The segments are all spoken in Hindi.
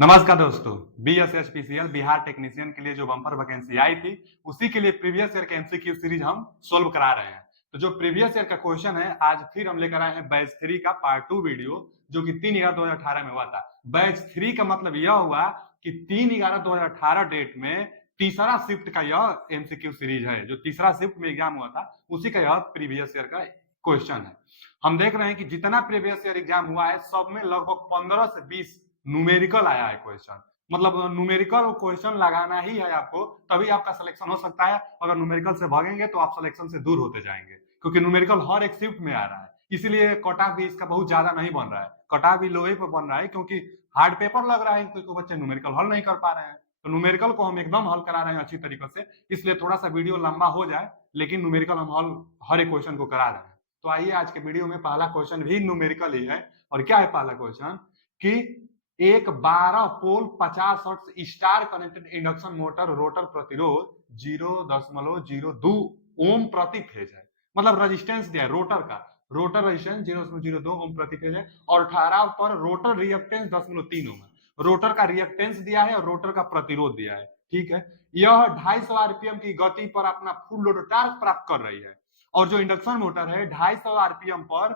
नमस्कार दोस्तों। BSHPCL बिहार टेक्नीशियन के लिए जो बम्पर वैकेंसी आई थी उसी के लिए प्रीवियस ईयर के एमसीक्यू सीरीज हम सोल्व करा रहे हैं। तो जो प्रीवियस ईयर का क्वेश्चन है आज फिर हम लेकर आए हैं बैच 3 का पार्ट 2 वीडियो जो कि 3/11/2018 में हुआ था। बैच 3 का मतलब यह हुआ कि 3/11/2018 डेट में तीसरा शिफ्ट का यह एमसीक्यू सीरीज है। जो तीसरा शिफ्ट में एग्जाम हुआ था उसी का यह प्रीवियस ईयर का क्वेश्चन है। हम देख रहे हैं कि जितना प्रीवियस ईयर एग्जाम हुआ है सब में लगभग 15 से 20 न्यूमेरिकल आया है क्वेश्चन। मतलब न्यूमेरिकल क्वेश्चन लगाना ही है आपको, तभी आपका सिलेक्शन हो सकता है। अगर न्यूमेरिकल से भागेंगे तो आप सिलेक्शन से दूर होते जाएंगे, क्योंकि न्यूमेरिकल हर एक शिफ्ट में आ रहा है। इसलिए कट ऑफ भी इसका बहुत ज्यादा नहीं बन रहा है, कट ऑफ भी लोहे पे बन रहा है, क्योंकि हार्ड पेपर लग रहा है, क्योंकि बच्चे न्यूमेरिकल हल नहीं कर पा रहे हैं। तो न्यूमेरिकल को हम एकदम हल करा रहे हैं अच्छी तरीके से, इसलिए थोड़ा सा वीडियो लंबा हो जाए लेकिन न्यूमेरिकल हम हल हर एक क्वेश्चन को करा रहे हैं। तो आइए आज के वीडियो में पहला क्वेश्चन भी न्यूमेरिकल ही है। और क्या है पहला क्वेश्चन कि एक 12 पोल 50 hertz star connected induction motor rotor प्रतिरोध 0.02 ओम प्रति फेज है। मतलब रेजिस्टेंस दिया है रोटर का, रोटर रेजिस्टेंस 0.02 ओम प्रति फेज है। और 18 पर रोटर रिएक्टेंस 10.3 ओम है। रोटर का रिएक्टेंस दिया है और रोटर का प्रतिरोध दिया है। ठीक है, यह 250 आरपीएम की गति पर अपना फुल लोड टार्क प्राप्त कर रही है। और जो इंडक्शन मोटर है 250 आरपीएम पर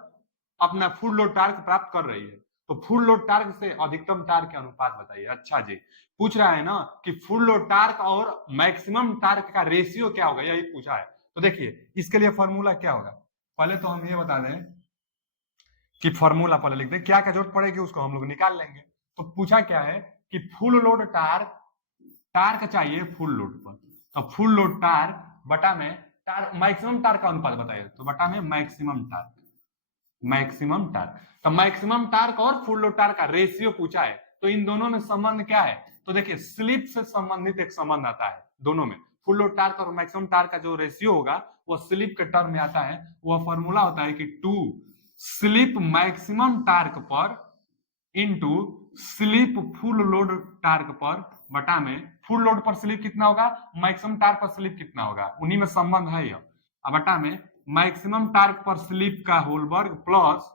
अपना फुल लोड टार्क प्राप्त कर रही है। तो फुल लोड टार्क से अधिकतम टार्क के अनुपात बताइए। अच्छा जी, पूछ रहा है ना कि फुल लोड टार्क और मैक्सिमम टार्क का रेशियो क्या होगा, यही पूछा है। तो देखिए इसके लिए फॉर्मूला क्या होगा। पहले तो हम ये बता दें कि फॉर्मूला पहले लिख दें, क्या क्या जरूरत पड़ेगी उसको हम लोग निकाल लेंगे। तो पूछा क्या है कि फुल लोड टार्क, टार्क चाहिए फुल लोड पर। तो फुल लोड टार्क बटा में टार्क मैक्सिमम टार्क का अनुपात बताइए, तो बटा में मैक्सिमम टार्क, मैक्सिमम टार्क। तो मैक्सिमम टार्क और फुल लोड टार्क का रेशियो पूछा है, तो इन दोनों में संबंध क्या है। तो देखिए स्लिप से संबंधित एक संबंध आता है दोनों में। फुल लोड टार्क और मैक्सिमम टार्क का जो रेशियो होगा वो स्लिप के टर्म में आता है। वह फॉर्मूला होता है कि 2 स्लिप मैक्सिमम टार्क पर into slip full load torque पर बटा में फुल लोड पर स्लिप कितना होगा, मैक्सिमम टार्क पर स्लिप कितना होगा, उन्हीं में संबंध है यह। बटा में मैक्सिमम टार्क पर स्लिप का होल वर्ग प्लस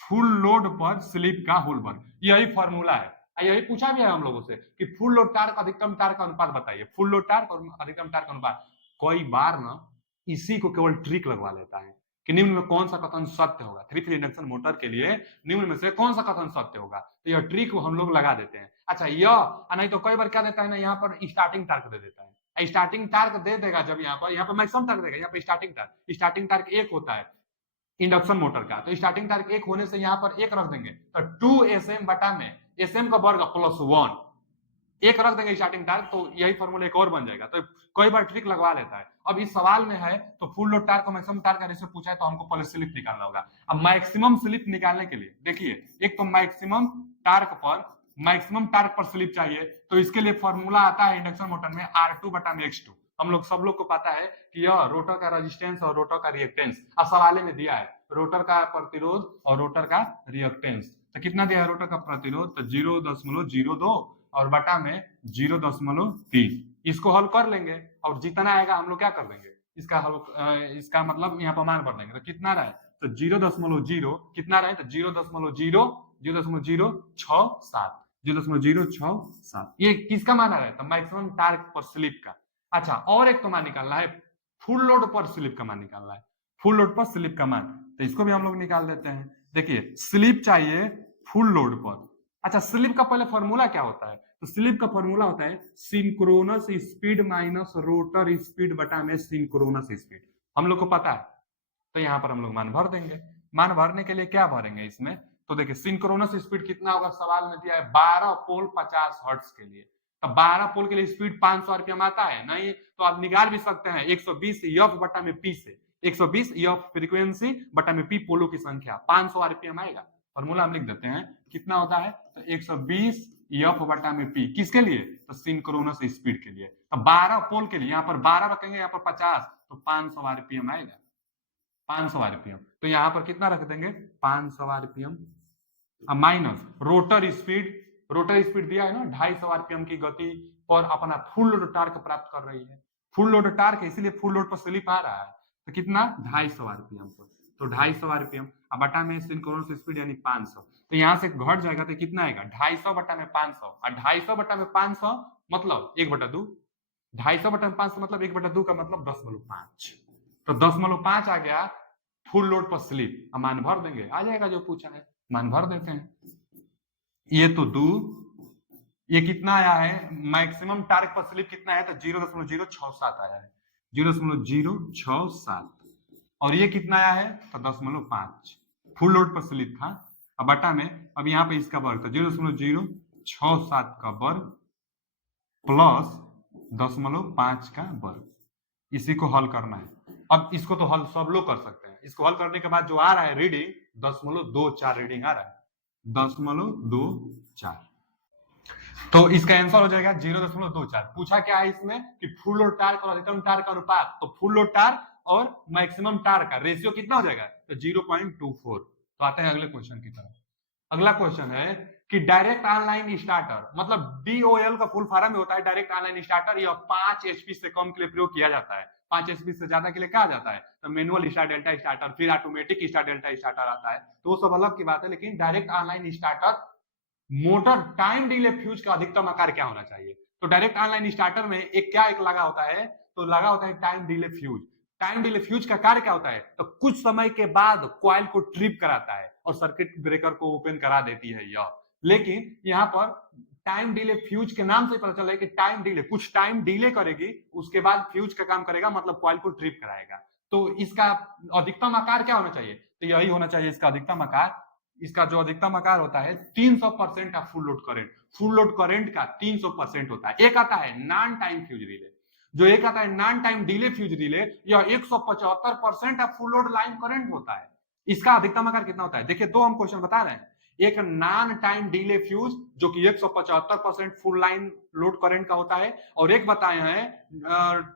फुल लोड पर स्लिप का होल वर्ग, यही फॉर्मूला है। यही पूछा भी है हम लोगों से कि फुल लोड टार्क अधिकतम टार्क का अनुपात बताइए। फुल लोड टार्क और अधिकतम टार्क अनुपात कई बार ना इसी को केवल ट्रिक लगवा लेता है कि निम्न में कौन सा कथन सत्य होगा। 3 फेज इंडक्शन मोटर के लिए निम्न में से कौन सा कथन सत्य होगा, तो यह ट्रिक हम लोग लगा देते हैं। अच्छा यह नहीं तो कई बार क्या देता है ना, यहाँ पर स्टार्टिंग टार्क दे देता है। स्टार्टिंग टार्क दे देगा जब यहाँ पर मैक्सिमम टार्क देगा, यहाँ पर स्टार्टिंग टार्क 1 होता है इंडक्शन मोटर का। तो स्टार्टिंग टार्क 1 होने से यहाँ पर 1 रख देंगे, तो 2 बटा में एसएम का वर्ग प्लस 1 एक रख देंगे स्टार्टिंग टार्क, तो यही फॉर्मूला एक और बन जाएगा। तो कई बार ट्रिक लगवा लेता है। अब इस सवाल में है तो फुल लोड टार्क और मैक्सिमम टार्क का रेशियो पूछा है, तो हमको पहले स्लिप निकालना होगा। अब मैक्सिमम स्लिप निकालने के लिए देखिए, एक तो मैक्सिमम टार्क पर स्लिप चाहिए, तो इसके लिए फॉर्मूला आता है इंडक्शन मोटर में R2 बटा में X2। हम लोग सब लोग को पता है कि यह रोटर का रेजिस्टेंस और रोटर का रिएक्टेंस अब सवाल में दिया है, रोटर का प्रतिरोध और रोटर का रिएक्टेंस। तो कितना दिया है रोटर का प्रतिरोध, तो 0.02 और बटा में 0.3। इसको हल कर लेंगे और जितना आएगा हम लोग क्या कर देंगे, इसका हल इसका मतलब यहाँ पर मान भर देंगे। तो कितना रहे, तो 0.0 कितना रहे, तो 0.067 ये किसका मान आ रहा है, तो मैक्सिमम टार्क पर स्लिप का। अच्छा और एक तो मान निकालना है फुल लोड पर स्लिप का मान निकालना है, फुल लोड पर स्लिप का मान। तो इसको भी हम लोग निकाल देते हैं। देखिए स्लिप चाहिए फुल लोड पर। अच्छा स्लिप का पहले फॉर्मूला क्या होता है, तो स्लिप का फॉर्मूला होता है synchronous speed minus rotor speed बटा में सिंक्रोनस स्पीड, हम लोग को पता है। तो यहाँ पर हम लोग मान भर देंगे। मान भरने के लिए क्या भरेंगे इसमें, तो देखिए सिंक्रोनस स्पीड कितना होगा, सवाल में दिया है 12 पोल 50 हर्ट्ज के लिए। तो 12 पोल के लिए स्पीड 500 आरपीएम आता है, नहीं तो आप निकाल भी सकते हैं 120 एफ बटा में पी से। 120 एफ फ्रीक्वेंसी बटा में पी पोलो की संख्या 500 आरपीएम आएगा। फॉर्मूला हम लिख देते हैं, कितना होता है, तो 120 एफ बटा में पी, किसके लिए, तो सिंक्रोनस स्पीड के लिए। तो 12 पोल के लिए यहाँ पर 12 रखेंगे, यहाँ पर 50, तो 500 आरपीएम आएगा, 500 आरपीएम। तो यहां पर कितना रख देंगे, 500 RPM minus rotor speed, rotor speed दिया है ना 250 आरपीएम की गति पर अपना फुल लोड टार्क प्राप्त कर रही है। फुल लोड टार्क है इसीलिए फुल लोड पर स्लिप आ रहा है, तो कितना 250 आरपीएम पर। तो 250 आरपीएम, अब बटा में सिंक्रोनस स्पीड यानी 500, तो यहाँ से घट जाएगा तो कितना आएगा 250 बटा में 500, और 250 बटा में 500 मतलब 1/2, 250 बटा में 500 मतलब 1/2 का मतलब 10/5, तो 10/5 आ गया फुल लोड पर स्लिप। अब मान भर देंगे, आ जाएगा जो पूछा है, मान भर देते हैं। ये तो ये कितना आया है, मैक्सिमम टार्क पर स्लिप कितना है, तो 0.067 आया है, 0.067, और ये कितना आया है तो 10.5 फुल लोड पर स्लिप था। अब बटा में, अब यहाँ पे इसका वर्ग, तो 0.067 का वर्ग प्लस 10.5 का वर्ग, इसी को हल करना है। अब इसको तो हल सब लोग कर सकते हैं, इसको हल करने के बाद जो आ रहा है रीडिंग 10.24 रीडिंग आ रहा है, 10.24, तो इसका आंसर हो जाएगा 0.24। पूछा क्या है इसमें कि फुल लोड टार्क और अधिकतम टार्क का अनुपात, तो फुल लोड टार्क और मैक्सिमम टार्क का रेशियो कितना हो जाएगा, तो 0.24। तो आते हैं अगले क्वेश्चन की तरफ। अगला क्वेश्चन है कि डायरेक्ट ऑनलाइन स्टार्टर, मतलब डीओएल का फुल फॉर्म में होता है डायरेक्ट ऑनलाइन स्टार्टर, यह 5 एचपी से कम के लिए प्रयोग किया जाता है, 5 एचपी से ज्यादा के लिए क्या जाता है, तो मैनुअल स्टार्ट डेल्टा स्टार्टर, फिर ऑटोमेटिक स्टार्ट डेल्टा स्टार्टर आता है, तो वो सब अलग की बात है। लेकिन direct online starter motor time delay fuse का अधिकतम आकार क्या होना चाहिए, तो डायरेक्ट ऑनलाइन स्टार्टर में एक लगा होता है, तो लगा होता है time delay fuse. Time delay fuse का कार्य क्या होता है, तो कुछ समय के बाद कॉइल को ट्रिप कराता है और सर्किट ब्रेकर को ओपन करा देती है यह। लेकिन यहाँ पर टाइम डिले फ्यूज के नाम से पता चला है कि टाइम डिले, कुछ टाइम डिले करेगी, उसके बाद फ्यूज का काम करेगा, मतलब कॉइल को ट्रिप कराएगा। तो इसका अधिकतम आकार क्या होना चाहिए, तो यही होना चाहिए इसका अधिकतम आकार। इसका जो अधिकतम आकार होता है 300% का full load current, full load current का 300% होता है। एक आता है नॉन टाइम फ्यूज रिले, जो एक आता है non time delay fuse relay, यह 175% का फुल लोड लाइन करंट होता है। इसका अधिकतम आकार कितना होता है, देखिए दो हम क्वेश्चन बता रहे हैं, एक नॉन टाइम डिले फ्यूज जो कि 175% फुल लाइन लोड करंट का होता है, और एक बताए हैं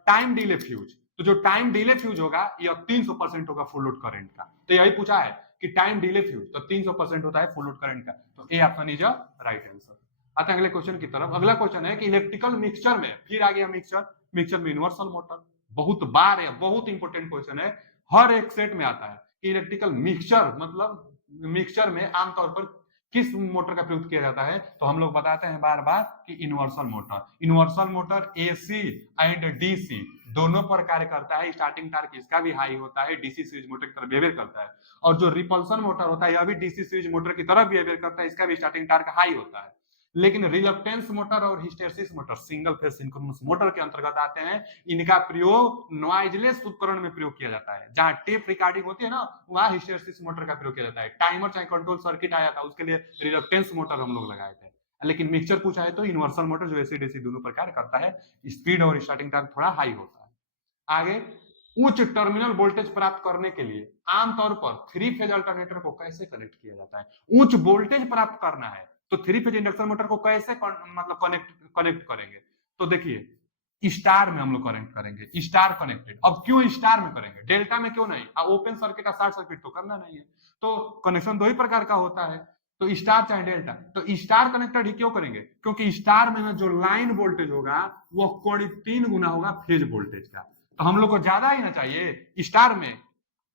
टाइम डिले फ्यूज, तो जो टाइम डिले फ्यूज होगा यह 300% होगा फुल लोड करंट का। तो यही पूछा है कि टाइम डिले फ्यूज तो 300% होता है फुल लोड करंट का, तो A option is a right answer. आते हैं अगले क्वेश्चन की तरफ। अगला क्वेश्चन है कि इलेक्ट्रिकल मिक्सचर में, फिर आ गया मिक्सचर में यूनिवर्सल मोटर, बहुत बार है, बहुत इंपॉर्टेंट क्वेश्चन है, हर एक सेट में आता है। इलेक्ट्रिकल मिक्सचर मतलब मिक्सचर में आमतौर पर किस मोटर का प्रयोग किया जाता है, तो हम लोग बताते हैं बार बार कि universal motor. Universal motor AC and DC दोनों पर कार्य करता है, स्टार्टिंग टार्क इसका भी हाई होता है, डीसी सीरीज मोटर की तरह बिहेवियर करता है, और जो रिपल्सन मोटर होता है यह भी डीसी सीरीज मोटर की तरह बिहेवियर करता है, इसका भी स्टार्टिंग टार्क हाई होता है। लेकिन रिलक्टेंस मोटर और hysteresis motor single phase synchronous motor के अंतर्गत आते हैं। इनका प्रयोग नॉइजलेस उपकरण में प्रयोग किया जाता है, जहां टेप रिकॉर्डिंग होती है ना, वहां हिस्टेरिसिस मोटर का प्रयोग किया जाता है। टाइमर चाहे कंट्रोल सर्किट आया था, उसके लिए रिलक्टेंस मोटर हम लोग लगाए थे। लेकिन मिक्सचर पूछा है तो यूनिवर्सल मोटर जो एसी डीसी दोनों प्रकार करता है, स्पीड और स्टार्टिंग टार्क थोड़ा हाई होता है। आगे, उच्च टर्मिनल वोल्टेज प्राप्त करने के लिए आमतौर पर 3 फेज अल्टरनेटर को कैसे कनेक्ट किया जाता है। उच्च वोल्टेज प्राप्त करना है तो 3 फेज इंडक्शन मोटर को कैसे मतलब कनेक्ट करेंगे, तो देखिए स्टार में हम लोग कनेक्ट करेंगे, स्टार कनेक्टेड। अब क्यों स्टार में करेंगे, डेल्टा में क्यों नहीं, ओपन सर्किट या शॉर्ट सर्किट तो करना नहीं है, तो कनेक्शन दो ही प्रकार का होता है, तो स्टार चाहे डेल्टा, तो स्टार कनेक्टेड ही क्यों करेंगे, क्योंकि स्टार में जो लाइन वोल्टेज होगा वो करीब 3 गुना होगा फेज वोल्टेज का, तो हम लोग को ज्यादा ही ना चाहिए। स्टार में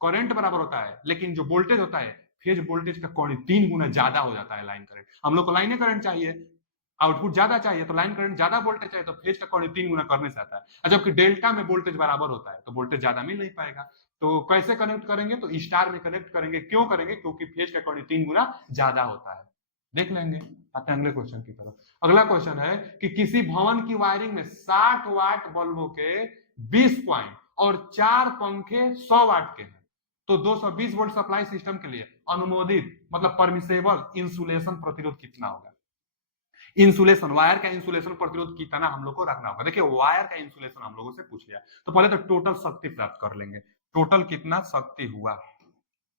करंट बराबर होता है, लेकिन जो वोल्टेज होता है फेज वोल्टेज का करीब 3 गुना ज्यादा हो जाता है लाइन करंट। हम लोग को लाइन करंट चाहिए, आउटपुट ज्यादा चाहिए, तो लाइन करंट ज्यादा, वोल्टेज चाहिए तो फेज का करीब 3 गुना करने से आता है। जबकि डेल्टा में वोल्टेज बराबर होता है तो वोल्टेज ज्यादा मिल नहीं पाएगा। तो कैसे कनेक्ट करेंगे, तो स्टार में कनेक्ट करेंगे। क्यों करेंगे, क्योंकि फेज का करीब 3 गुना ज्यादा होता है। देख लेंगे। आते हैं अगले क्वेश्चन की तरफ। अगला क्वेश्चन है कि किसी भवन की वायरिंग में 60 वाट बल्बों के 20 पॉइंट और 4 पंखे 100 वाट के हैं, तो 220 वोल्ट सप्लाई सिस्टम के लिए अनुमोदित मतलब परमिसेबल इंसुलेशन प्रतिरोध कितना होगा। इंसुलेशन, वायर का इंसुलेशन प्रतिरोध कितना हम लोग को रखना होगा। देखिए वायर का इंसुलेशन हम लोगों से पूछ लिया, तो पहले तो टोटल शक्ति प्राप्त कर लेंगे। टोटल कितना शक्ति हुआ,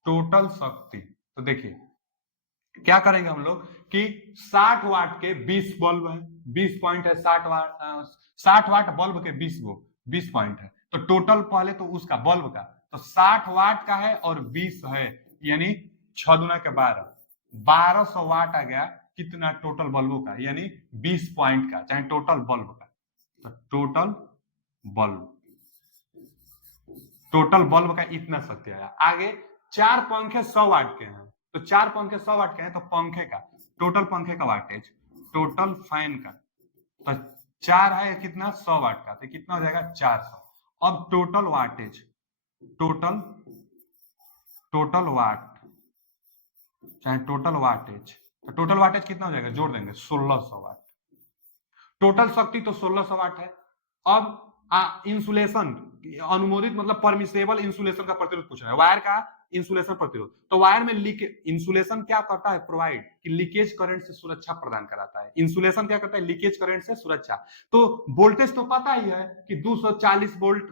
टोटल शक्ति, तो देखिए क्या करेंगे हम लोग कि 60 वाट के 20 बल्ब है, 20 पॉइंट है, 60 वाट 60 वाट बल्ब के 20 पॉइंट है, तो टोटल पहले तो उसका बल्ब का तो 60 वाट का है और 20 है, यानी 6 दूना के 12, 1200 वाट आ गया कितना टोटल बल्बों का, यानी 20 पॉइंट का, चाहे टोटल बल्ब का, तो टोटल बल्ब का इतना शक्ति आया। आगे 4 पंखे 100 वाट के हैं, तो 4 पंखे 100 वाट के हैं, तो पंखे का टोटल पंखे का वाटेज, टोटल फैन का, तो 4 है कितना 100 वाट का, तो कितना हो जाएगा 400। अब टोटल वाटेज, टोटल टोटल वाट चाहे टोटल वाटेज, तो टोटल वाटेज कितना हो जाएगा, जोड़ देंगे 1600 वाट। टोटल शक्ति तो 1600 वाट है। अब इंसुलेशन अनुमोदित मतलब परमिसेबल इंसुलेशन का प्रतिरोध पूछ रहा है, वायर का इंसुलेशन प्रतिरोध। तो वायर में इंसुलेशन क्या करता है, प्रोवाइड कि लीकेज करंट से सुरक्षा प्रदान कराता है। इंसुलेशन क्या करता है, लीकेज करंट से सुरक्षा। तो वोल्टेज तो पता ही है कि 240 वोल्ट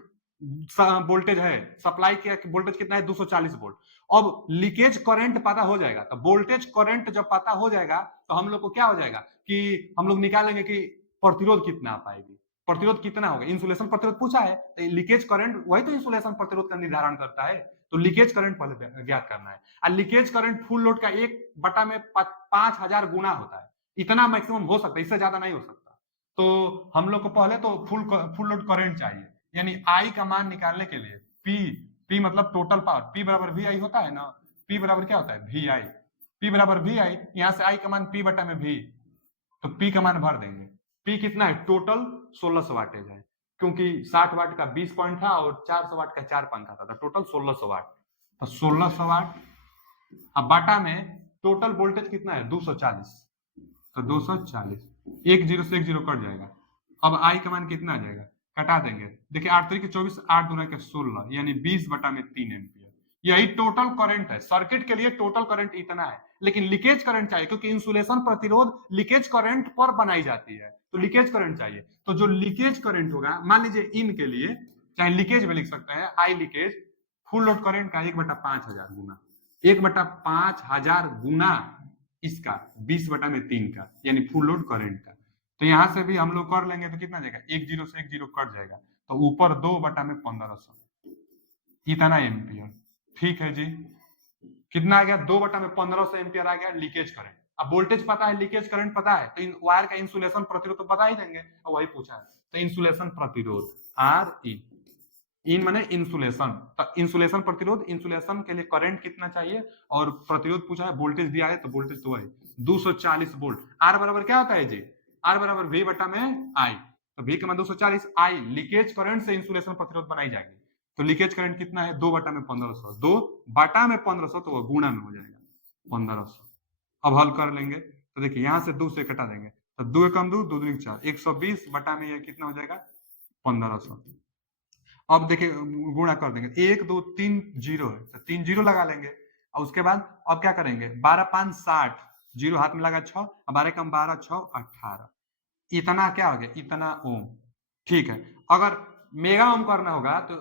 वोल्टेज है, सप्लाई किया वोल्टेज कितना है 240 वोल्ट। अब लीकेज करंट पता हो जाएगा, तो वोल्टेज करंट जब पता हो जाएगा तो हम लोग को क्या हो जाएगा कि हम लोग निकालेंगे कि प्रतिरोध कितना आ पाएगी, प्रतिरोध कितना होगा। इंसुलेशन प्रतिरोध पूछा है, तो लीकेज करंट वही तो इंसुलेशन प्रतिरोध का निर्धारण करता है, तो लीकेज करंट पहले ज्ञात करना है। और लीकेज करंट फुल लोड का 1/5000 गुना होता है, इतना मैक्सिमम हो सकता है, इससे ज्यादा नहीं हो सकता। तो हम लोग को पहले तो फुल लोड करंट चाहिए, यानी आई का मान निकालने के लिए पी मतलब टोटल पावर, पी बराबर वी आई होता है ना, पी बराबर क्या होता है वी आई, पी बराबर वी आई, यहां से आई का मान पी बटा में वी, तो पी का मान भर देंगे। पी कितना है, टोटल 1600 वाटेज है, क्योंकि 60 वाट का 20 पॉइंट था और 400 वाट का 4 पंखा था, तो टोटल 1600 वाट, तो 1600 वाट। अब बाटा में टोटल वोल्टेज कितना है 240, तो 240, एक जीरो से एक जीरो कट जाएगा। अब आई का मान कितना आ जाएगा, कटा देंगे, देखिए 8 3 24, 8 दूना के 16, यानी 20 बटा में 3 एम्पियर। यही टोटल करंट है, सर्किट के लिए टोटल करंट इतना है। लेकिन लीकेज करंट चाहिए, क्योंकि इंसुलेशन प्रतिरोध लीकेज करंट पर बनाई जाती है, तो लीकेज करंट चाहिए। तो जो लीकेज करंट होगा, मान लीजिए इन के लिए चाहे लीकेज में लिख सकते हैं, आई लीकेज फुल लोड करंट का 1/5000 गुना, 1/5000 गुना इसका 20 बटा में 3 का, यानी फुल लोड करंट का। तो यहां से भी हम लोग कर लेंगे तो कितना जाएगा, एक जीरो से एक जीरो कट जाएगा, तो ऊपर 2 बटा में 1500, इतना एम्पियर। ठीक है जी, कितना आ गया 2 बटा में 1500 एम्पियर आ गया लीकेज करंट। अब वोल्टेज पता है, लीकेज करंट पता है, तो वायर का इंसुलेशन प्रतिरोध तो बता ही देंगे, और वही पूछा है। तो इंसुलेशन प्रतिरोध आर ई, इन माने इंसुलेशन, तो इंसुलेशन प्रतिरोध, इंसुलेशन के लिए करंट कितना चाहिए और प्रतिरोध पूछा है, वोल्टेज दिया है, तो वोल्टेज तो है 240 वोल्ट। आर बराबर क्या होता है जी, आर बराबर वी बटा में आई, तो वी का मान 240, आई लीकेज करंट से इंसुलेशन प्रतिरोध बनाई जाएगी, तो लीकेज करंट कितना है 2 बटा में 1500, 2 बटा में 1500, तो वह गुणा में हो जाएगा 1500। अब हल कर लेंगे, तो देखिए यहां से 2 से कटा देंगे, तो 2 एकम 2, 2 दूनी 4, 120 बटा में ये कितना हो जाएगा 1500। अब देखिए गुणा कर देंगे, 1 2 3 जीरो है, तो 3 जीरो लगा लेंगे, और उसके बाद अब क्या करेंगे, 12 5 60, जीरो हाथ में लगा 6, 12 कम 12 6 18, इतना क्या हो गया, इतना ओम। ठीक है, अगर मेगा ओम करना होगा तो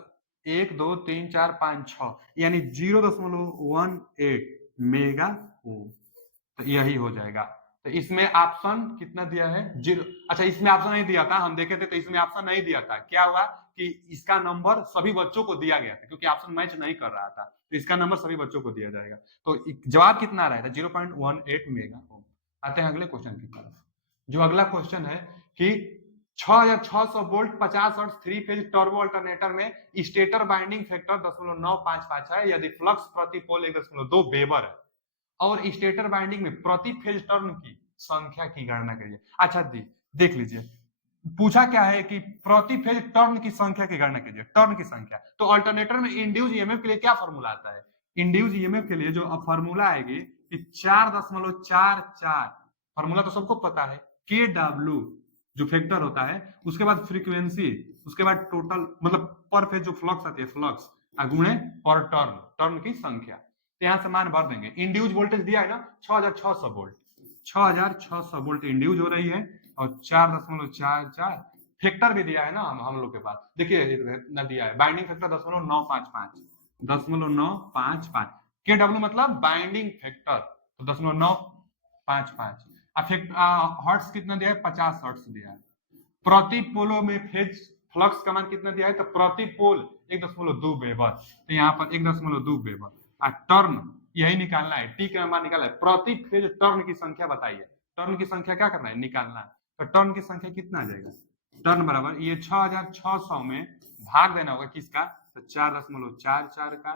1 2 3 4 5 6, यानी 0.18 मेगा ओम, तो यही हो जाएगा। तो इसमें ऑप्शन कितना दिया है, जीरो। अच्छा, इसमें ऑप्शन नहीं दिया था, हम देखे थे तो इसमें ऑप्शन नहीं दिया था, क्या हुआ कि इसका नंबर सभी बच्चों को दिया गया था, क्योंकि ऑप्शन मैच नहीं कर रहा था, तो इसका नंबर सभी बच्चों को दिया जाएगा। तो जवाब कितना आ रहा है, 0.18 मेगा ओम। आते हैं अगले क्वेश्चन की तरफ। जो अगला क्वेश्चन है कि 6600 volt 50 hertz 3 phase turbo alternator में स्टेटर बाइंडिंग फैक्टर 0.955 है, यदि फ्लक्स प्रति पोल 1.2 वेबर है, और स्टेटर बाइंडिंग में प्रति फेज टर्न की संख्या की गणना करिए। अच्छा जी, देख लीजिए पूछा क्या है कि प्रति फेज टर्न की संख्या की गणना कीजिए, टर्न की संख्या। तो अल्टरनेटर में इंड्यूस ईएमएफ के लिए क्या फॉर्मूला आता है, इंड्यूस ईएमएफ के लिए जो फॉर्मूला आएगी कि 4.44, फॉर्मूला तो सबको पता है, के डब्ल्यू जो फैक्टर होता है, उसके बाद फ्रीक्वेंसी, उसके बाद टोटल मतलब पर फेज जो फ्लक्स आती है, फ्लक्स गुणे पर टर्न, टर्न की संख्या। तो यहां से मान भर देंगे। इंड्यूस वोल्टेज दिया है ना 6600 वोल्ट, 6600 वोल्ट इंड्यूस हो रही है, और 4.44 फैक्टर भी दिया है ना हम लोग के पास, देखिए ना दिया है बाइंडिंग फैक्टर 0.955, 0.955, के डब्ल्यू मतलब बाइंडिंग फैक्टर, तो 0.955। हर्ट्स कितना दिया है, 50 हर्ट्स दिया है। प्रति पोलो में फेज फ्लक्स का मान कितना दिया है, तो प्रति पोल 1.2 वेबर, तो यहाँ पर 1.2 वेबर। टर्न यही निकालना है, टी का मान निकालना है, प्रति फेज टर्न की संख्या बताइए, टर्न की संख्या क्या करना है, निकालना है। तो टर्न की संख्या कितना आ जाएगा, टर्न बराबर ये 6600 में भाग देना होगा किसका, तो 4.44 का,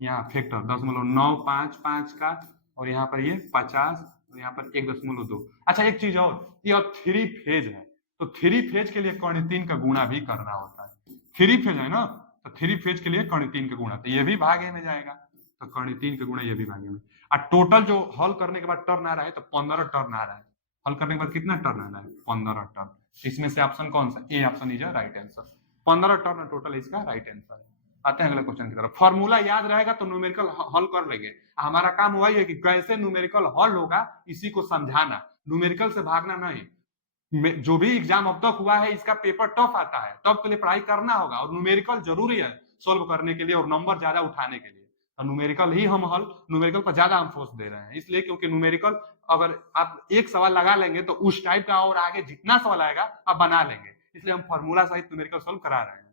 यहाँ फैक्टर 10.955 का, और यहाँ पर ये 50, और यहाँ पर 1.2। अच्छा एक चीज और, ये अब 3 फेज है, तो 3 फेज के लिए कर्ण 3 का गुणा भी करना होता है। 3 फेज है ना, तो 3 फेज के लिए कर्ण 3 का गुणा, तो ये भी भागे में जाएगा, तो कर्ण 3 का गुणा ये भी भागे में। और टोटल जो हल करने के बाद टर्न आ रहा है, तो 15 टर्न आ रहा है। हल करने के बाद कितना टर्न आ रहा है? 15 टर्न। इसमें से ऑप्शन कौन सा? A option is right answer. 15 turn total इसका राइट आंसर है। आते हैं अगले क्वेश्चन की तरफ। फॉर्मूला याद रहेगा तो न्यूमेरिकल हल कर लेंगे। हमारा काम वही है कि कैसे न्यूमेरिकल हल होगा इसी को समझाना, न्यूमेरिकल से भागना नहीं। जो भी एग्जाम अब तक हुआ है इसका पेपर टफ आता है, तब के लिए पढ़ाई करना होगा, और न्यूमेरिकल जरूरी है सोल्व करने के लिए और नंबर ज्यादा उठाने के लिए। तो न्यूमेरिकल ही हम हल, न्यूमेरिकल पर ज्यादा हम फोर्स दे रहे हैं इसलिए क्योंकि न्यूमेरिकल अगर आप एक सवाल लगा लेंगे तो उस टाइप का और आगे जितना सवाल आएगा आप बना लेंगे, इसलिए हम फॉर्मूला सहित न्यूमेरिकल सोल्व करा रहे हैं।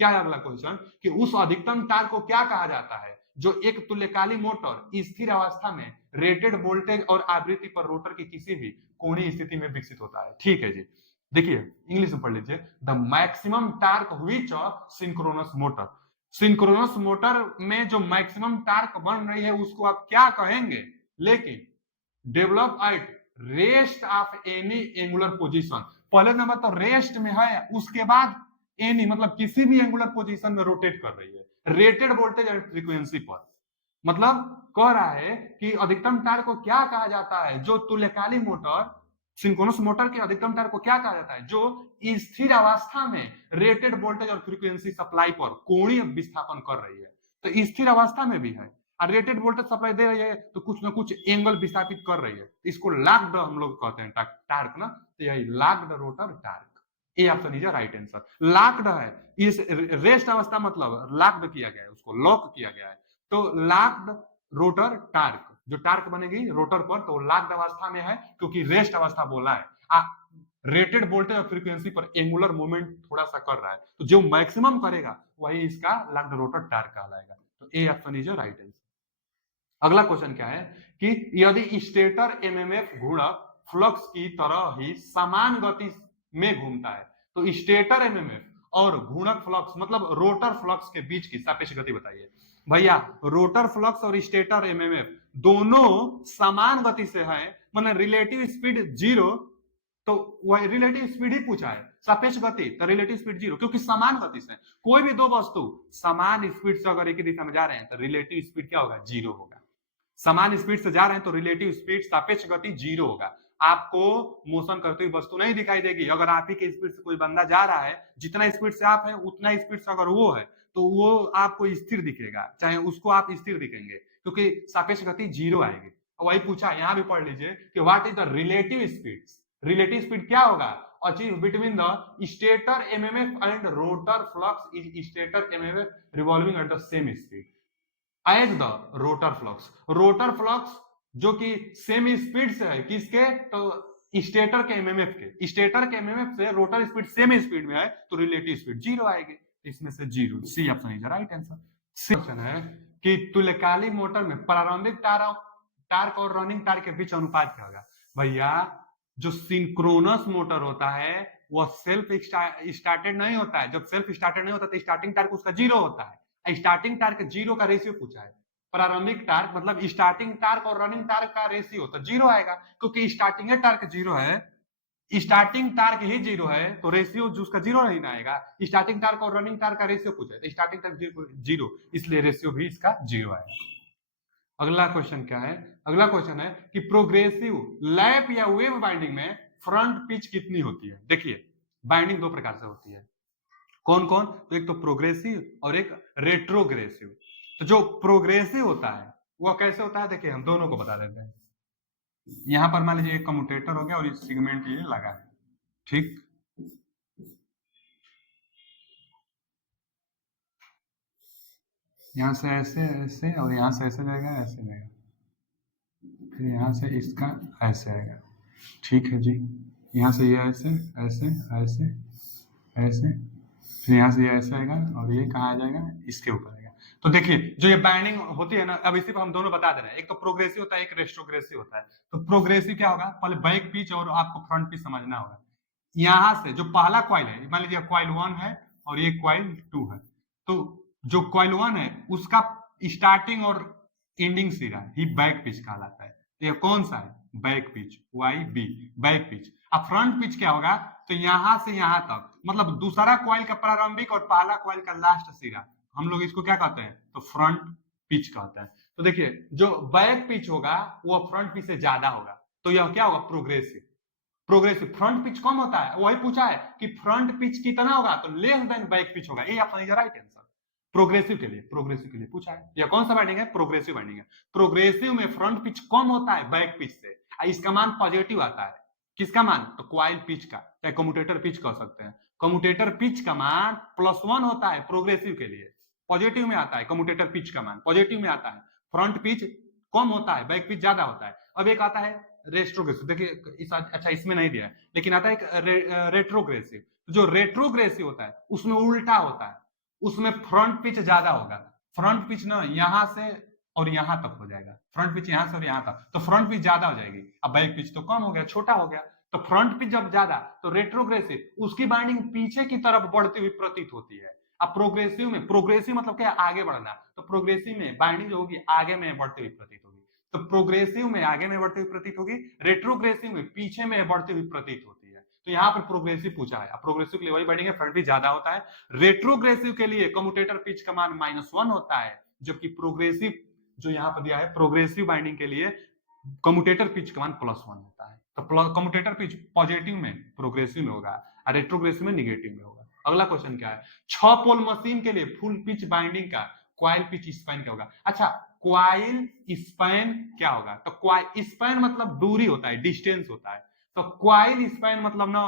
क्या है अगला क्वेश्चन कि उस अधिकतम टार्क को क्या कहा जाता है जो एक तुल्यकाली मोटर स्थिर अवस्था में रेटेड वोल्टेज और आवृत्ति पर रोटर की किसी भी कोणीय स्थिति में विकसित होता है। ठीक है जी, देखिए इंग्लिश में पढ़ लीजिए। The maximum torque which synchronous motor, synchronous motor में जो मैक्सिमम टार्क बन रही है उसको आप क्या कहेंगे? लेकिन develop at rest of any angular position, पहले नंबर तो रेस्ट में है, उसके बाद एनी मतलब किसी भी एंगुलर पोजीशन में रोटेट कर रही है रेटेड वोल्टेज एंड फ्रीक्वेंसी पर। मतलब कह रहा है कि अधिकतम टार्क को क्या कहा जाता है जो तुल्यकाली मोटर, सिंक्रोनस मोटर के अधिकतम टार्क को क्या कहा जाता है जो स्थिर अवस्था में रेटेड वोल्टेज और फ्रीक्वेंसी सप्लाई पर कोणीय विस्थापन कर रही है। तो स्थिर अवस्था में भी है और रेटेड वोल्टेज सप्लाई दे रही है तो कुछ ना कुछ एंगल विस्थापित कर रही है, इसको लॉक्ड हम लोग कहते हैं टार्क ना, तो यही locked rotor torque. A option is right answer. Locked है, इस रेस्ट अवस्था मतलब लॉक्ड किया गया है, उसको लॉक किया गया है, तो लॉक्ड रोटर टार्क, जो टार्क बनेगी रोटर पर तो लॉक्ड अवस्था में है क्योंकि रेस्ट अवस्था बोला है। रेटेड वोल्टेज और फ्रीक्वेंसी पर एंगुलर मूवमेंट थोड़ा सा कर रहा है, तो जो मैक्सिमम करेगा वही इसका लॉक्ड रोटर टार्क कहलाएगा। तो A option is right answer. अगला क्वेश्चन क्या है कि यदि स्टेटर एमएमएफ घूर्णक फ्लक्स की तरह ही समान गति में घूमता है तो स्टेटर एमएमएफ और घूर्णक फ्लक्स मतलब रोटर फ्लक्स के बीच की सापेक्ष गति बताइए। भैया रोटर फ्लक्स और स्टेटर एमएमएफ दोनों समान गति से है, मतलब रिलेटिव स्पीड 0, तो वह रिलेटिव स्पीड ही पूछा है, सापेक्ष गति तो रिलेटिव स्पीड 0 क्योंकि समान गति से। कोई भी दो वस्तु समान स्पीड से अगर एक ही दिशा में जा रहे हैं तो रिलेटिव स्पीड क्या होगा? 0 होगा। समान स्पीड से जा रहे हैं तो रिलेटिव स्पीड सापेक्ष गति 0 होगा। आपको मोशन करती हुई वस्तु नहीं दिखाई देगी, अगर आप ही के स्पीड से कोई बंदा जा रहा है, जितना स्पीड से आप है उतना स्पीड से अगर वो है तो वो आपको स्थिर दिखेगा, चाहे उसको आप स्थिर दिखेंगे क्योंकि सापेक्ष गति 0 आएगी। वही पूछा, यहां भी पढ़ लीजिए कि what is the relative speed. Relative speed क्या होगा? Achieve between the stator MMF and rotor flux is stator MMF revolving at the same speed as the rotor flux. Rotor flux जो कि सेम स्पीड से है किसके? तो स्टेटर के एमएमएफ के। स्टेटर के एमएमएफ से रोटर स्पीड सेम स्पीड में है तो रिलेटिव स्पीड 0 आएगी। इसमें से 0, C option is right answer. C option है कि तुल्यकाली मोटर में प्रारंभिक टार्क और रनिंग टार्क के बीच अनुपात क्या होगा? भैया जो सिंक्रोनस मोटर होता है वो सेल्फ स्टार्टेड नहीं होता है, जब सेल्फ स्टार्टेड नहीं होता तो स्टार्टिंग टार्क उसका 0 होता है। स्टार्टिंग टार्क 0 का रेशियो पूछा है, प्रारंभिक टार्क मतलब स्टार्टिंग टार्क और रनिंग टार्क का रेशियो तो 0 आएगा क्योंकि स्टार्टिंग टार्क 0 है, स्टार्टिंग टार्क ही 0 है तो रेशियो उसका 0 नहीं आएगा। स्टार्टिंग टार्क और रनिंग टार्क का रेशियो पूछा है तो स्टार्टिंग टार्क 0, इसलिए रेशियो भी इसका 0 आएगा। अगला क्वेश्चन क्या है? अगला क्वेश्चन है कि प्रोग्रेसिव लैप या वेव बाइंडिंग में फ्रंट पिच कितनी होती है? देखिए बाइंडिंग दो प्रकार से होती है, कौन कौन? तो एक तो प्रोग्रेसिव और एक रेट्रोग्रेसिव। तो जो प्रोग्रेसिव होता है वह कैसे होता है? देखिए हम दोनों को बता देते हैं। यहां पर मान लीजिए एक कम्यूटेटर हो गया और इस सेगमेंट ये लगा है, ठीक, यहां से ऐसे ऐसे और यहां से ऐसे जाएगा, ऐसे जाएगा, फिर यहां से इसका ऐसे आएगा, ठीक है जी। यहाँ से ये ऐसे ऐसे ऐसे ऐसे, फिर यहाँ से ये ऐसे आएगा और ये कहाँ आ जाएगा? इसके ऊपर आएगा। तो देखिए जो ये बाइंडिंग होती है ना, अब इसी पर हम दोनों बता दे रहे हैं, एक तो प्रोग्रेसिव होता है एक रेट्रोग्रेसिव होता है। तो प्रोग्रेसिव क्या होगा? पहले बैक पिच और आपको फ्रंट पिच समझना होगा। यहाँ से जो पहला कॉइल है, मान लीजिए कॉइल 1 है और ये कॉइल 2 है, तो जो कॉइल 1 है उसका स्टार्टिंग और एंडिंग सिरा ही बैक पिच कहलाता है। तो यह कौन सा है? Back pitch, Y B, back pitch. अब फ्रंट पिच क्या होगा? तो यहां से यहां तक, मतलब दूसरा कॉइल का प्रारंभिक और पहला कॉइल का लास्ट सिरा, हम लोग इसको क्या कहते हैं? तो फ्रंट पिच कहते हैं। तो देखिए जो बैक पिच होगा वो फ्रंट पिच से ज्यादा होगा, तो यह क्या होगा? प्रोग्रेसिव। प्रोग्रेसिव। फ्रंट पिच कम होता है, वही पूछा है कि फ्रंट पिच कितना होगा, तो लेस देन बैक पिच होगा। ये option is right answer. Progressive के लिए पूछा है। यह कौन सा बाइंडिंग है? प्रोग्रेसिव बाइंडिंग है। प्रोग्रेसिव में फ्रंट पिच कम होता है बैक पिच से, इसका मान पॉजिटिव आता है। किसका मान? तो क्वाइल पिच का, या कम्यूटेटर पिच कह सकते हैं। कम्यूटेटर पिच का मान +1 होता है प्रोग्रेसिव के लिए, पॉजिटिव में आता है। कम्यूटेटर पिच का मान पॉजिटिव में आता है। फ्रंट पिच कम होता है, बैक पिच ज्यादा होता है। अब एक आता है रेट्रोग्रेसिव, देखिए अच्छा इसमें नहीं दिया है, लेकिन आता है एक रेट्रोग्रेसिव। जो रेट्रोग्रेसिव होता है उसमें उल्टा होता है, उसमें फ्रंट पिच ज्यादा होगा। फ्रंट पिच ना यहां से और यहां तक हो जाएगा, फ्रंट पिच यहां से और यहां तक, तो फ्रंट पिच ज्यादा हो जाएगी। अब बैक पिच तो कम हो गया, छोटा हो गया। तो फ्रंट पिच जब ज्यादा, तो रेट्रोग्रेसिव उसकी बाइंडिंग पीछे की तरफ बढ़ती हुई प्रतीत होती है। अब प्रोग्रेसिव में, प्रोग्रेसिव मतलब क्या? आगे बढ़ना। तो प्रोग्रेसिव में बाइंडिंग जो होगी आगे में बढ़ती हुई प्रतीत होगी। तो प्रोग्रेसिव में आगे में बढ़ती हुई प्रतीत होगी, रेट्रोग्रेसिव में पीछे में बढ़ती हुई प्रतीत होती है। तो यहाँ पर प्रोग्रेसिव पूछा है। अब प्रोग्रेसिव के लिए वही बाइंडिंग है, फ्रंट पिच ज्यादा होता है। रेट्रोग्रेसिव के लिए कम्यूटेटर पिच का मान -1 होता है, जबकि प्रोग्रेसिव जो यहाँ पर दिया है, प्रोग्रेसिव बाइंडिंग के लिए कम्यूटेटर पिच का मान +1 होता है। तो कम्यूटेटर पिच पॉजिटिव में प्रोग्रेसिव में होगा और रेट्रोग्रेसिव में निगेटिव में होगा। अगला क्वेश्चन क्या है? 6 पोल मशीन के लिए फुल पिच बाइंडिंग का क्वाइल पिच स्पैन क्या होगा? अच्छा, क्वाइल स्पैन क्या होगा? तो क्वाइल स्पैन मतलब दूरी होता है, डिस्टेंस होता है। तो क्वाइल स्पैन मतलब ना